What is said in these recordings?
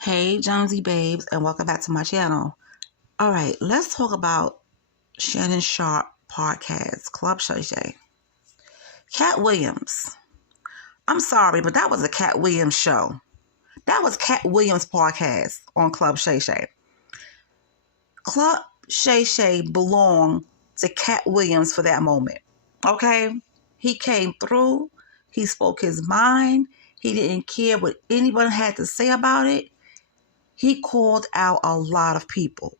Hey, Jonesy babes, and welcome back to my channel. All right, let's talk about Shannon Sharpe podcast, Club Shay Shay. Katt Williams. I'm sorry, but that was a Katt Williams show. That was Katt Williams' podcast on Club Shay Shay. Club Shay Shay belonged to Katt Williams for that moment. Okay? He came through. He spoke his mind. He didn't care what anyone had to say about it. He called out a lot of people.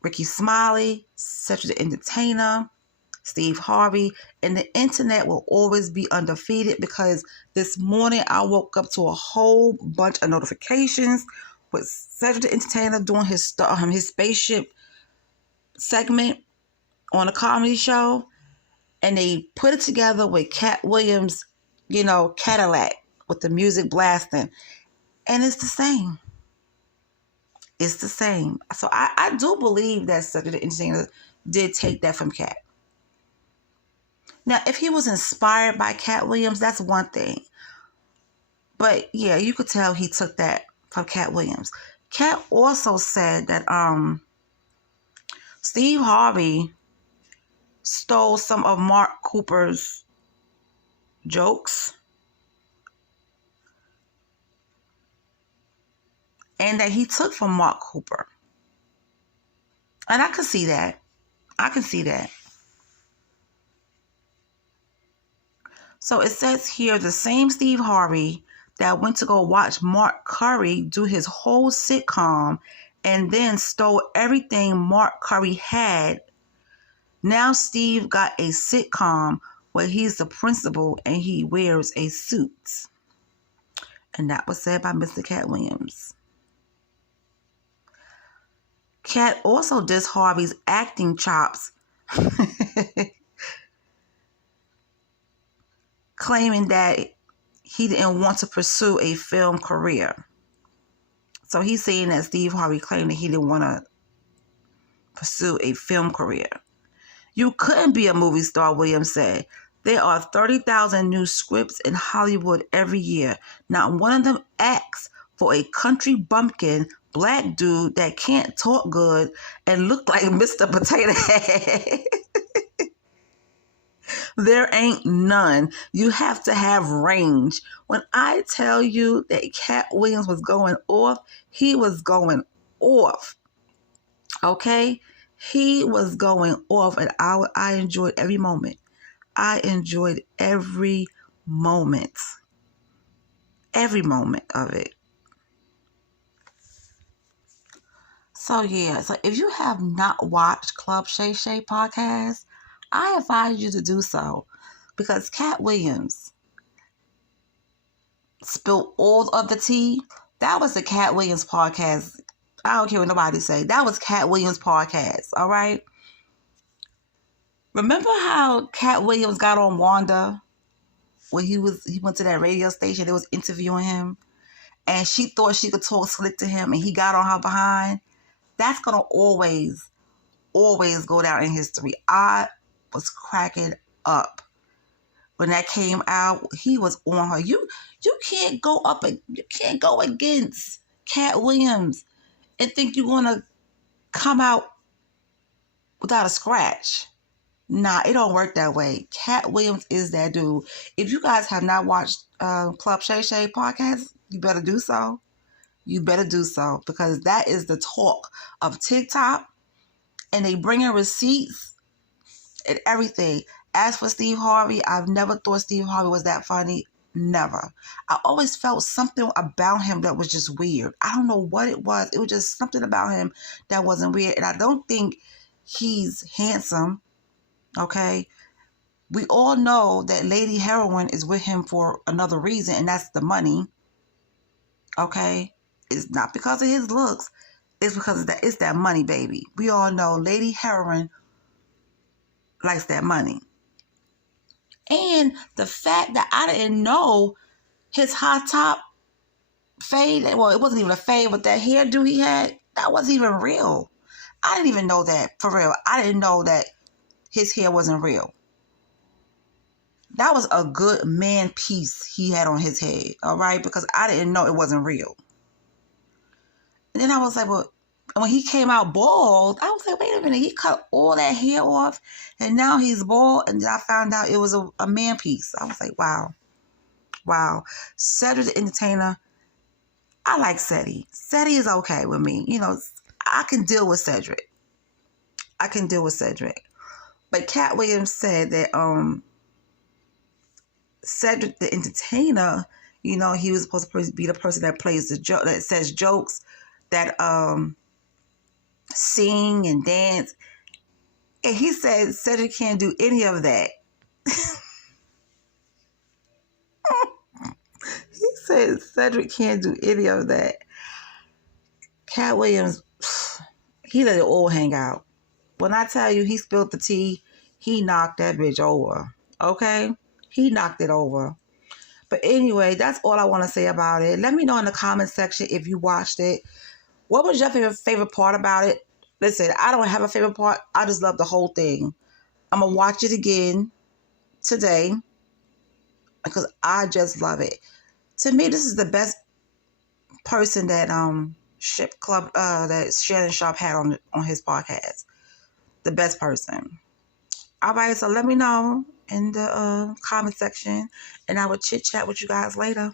Rickey Smiley, Cedric the Entertainer, Steve Harvey, and the internet will always be undefeated because this morning I woke up to a whole bunch of notifications with Cedric the Entertainer doing his spaceship segment on a comedy show, and they put it together with Katt Williams, Cadillac with the music blasting, and it's the same. It's the same. So I do believe that Cedric the Entertainer did take that from Katt. Now, if he was inspired by Katt Williams, that's one thing. But yeah, you could tell he took that from Katt Williams. Katt also said that Steve Harvey stole some of Mark Cooper's jokes, and that he took from Mark Cooper. And I can see that. I can see that. So it says here, the same Steve Harvey that went to go watch Mark Curry do his whole sitcom and then stole everything Mark Curry had. Now Steve got a sitcom where he's the principal and he wears a suit. And that was said by Mr. Katt Williams. Katt also dissed Harvey's acting chops, claiming that he didn't want to pursue a film career. So he's saying that Steve Harvey claimed that he didn't want to pursue a film career. You couldn't be a movie star, Williams said. There are 30,000 new scripts in Hollywood every year. Not one of them asks for a country bumpkin black dude that can't talk good and look like Mr. Potato Head. There ain't none. You have to have range. When I tell you that Katt Williams was going off, he was going off. Okay? He was going off, and I enjoyed every moment. I enjoyed every moment. Every moment of it. So yeah, so if you have not watched Club Shay Shay podcast, I advise you to do so, because Katt Williams spilled all of the tea. That was the Katt Williams podcast. I don't care what nobody say. That was Katt Williams podcast, all right? Remember how Katt Williams got on Wanda when he went to that radio station, they was interviewing him, and she thought she could talk slick to him, and he got on her behind? That's going to always go down in history. I was cracking up when that came out. He was on her. You can't go up and you can't go against Katt Williams and think you're gonna come out without a scratch. Nah, it don't work that way. Katt Williams is that dude. If you guys have not watched Club Shay Shay podcast, you better do so. You better do so, because that is the talk of TikTok, and they bring in receipts and everything. As for Steve Harvey, I've never thought Steve Harvey was that funny. Never. I always felt something about him that was just weird. I don't know what it was. It was just something about him that wasn't weird. And I don't think he's handsome. Okay? We all know that Lady Heroin is with him for another reason, and that's the money. Okay? It's not because of his looks. It's because of that. It's that money, baby. We all know Lady Heroin likes that money. And the fact that I didn't know his high top fade, well, it wasn't even a fade, but that hairdo he had, that wasn't even real. I didn't even know that, for real. I didn't know that his hair wasn't real. That was a good man piece he had on his head, all right? Because I didn't know it wasn't real. And then I was like, well, when he came out bald, I was like, wait a minute, he cut all that hair off and now he's bald. And then I found out it was a man piece. I was like, wow. Wow. Cedric the Entertainer, I like Ceddy. Ceddy is okay with me. You know, I can deal with Cedric. I can deal with Cedric. But Katt Williams said that Cedric the Entertainer, you know, he was supposed to be the person that plays the joke, that says jokes, that sing and dance. And he said Cedric can't do any of that. He said Cedric can't do any of that. Katt Williams, he let it all hang out. When I tell you he spilled the tea, he knocked that bitch over. Okay? He knocked it over. But anyway, that's all I want to say about it. Let me know in the comment section if you watched it. What was your favorite part about it? Listen, I don't have a favorite part. I just love the whole thing. I'm going to watch it again today because I just love it. To me, this is the best person that that Shannon Sharpe had on his podcast. The best person. All right, so let me know in the comment section, and I will chit chat with you guys later.